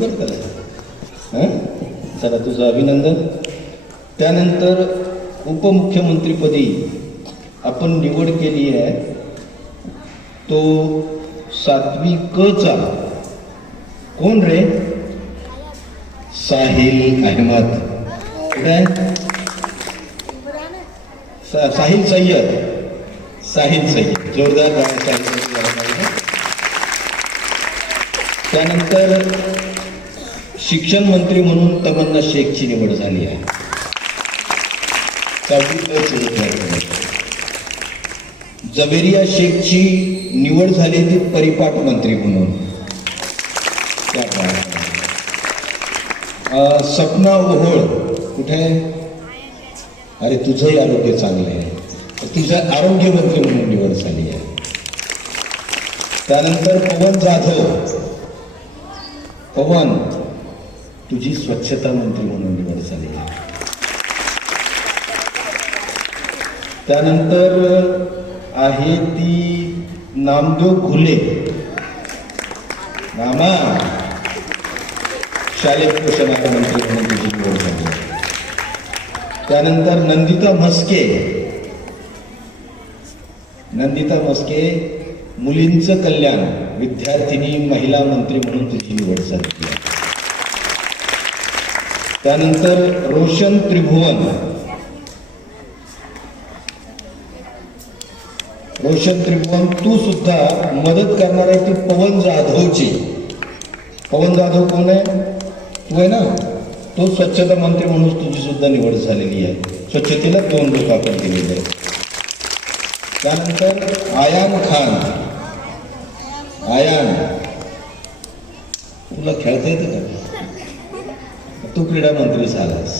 बरं का. चला तुझं अभिनंदन. त्यानंतर उपमुख्यमंत्रीपदी आपण निवड केली आहे तो 7वी क चा कोण रे? साहिल अहमद. काय साहिल सय्यद. साहिल सय्यद जोरदार साहिल सय्यद. त्यानंतर शिक्षण मंत्री म्हणून तमन्ना शेखची निवड झाली आहे. जबेरिया शेखची निवड झाली ती परिपाठ मंत्री म्हणून. सपना ओहोळ कुठे? अरे तुझंही आरोग्य चांगलं आहे, तुझं आरोग्य मंत्री म्हणून निवड झाली आहे. त्यानंतर पवन जाधव. पवन तुझी स्वच्छता मंत्री म्हणून निवड झाली आहे. त्यानंतर आहे ती नामदेव घुले. मामा शालेय पोषण मंत्री म्हणून तुझी निवड झाली आहे. त्यानंतर नंदिता म्हस्के. नंदिता म्हस्के मुलींचं कल्याण विद्यार्थिनी महिला मंत्री म्हणून तुझी निवड झाली आहे. त्यानंतर रोशन त्रिभुवन. रोशन त्रिभुवन तू सुद्धा मदत करणार आहे ती पवन जाधवची. पवन जाधव कोण आहे? तू आहे ना. तो स्वच्छता मंत्री म्हणून तुझी सुद्धा निवड झालेली आहे. स्वच्छतेला 2 लोक आपण दिलेले आहेत. त्यानंतर आयान खान. आयान तुला खेळता येतं का? तू क्रीडा मंत्री झालास.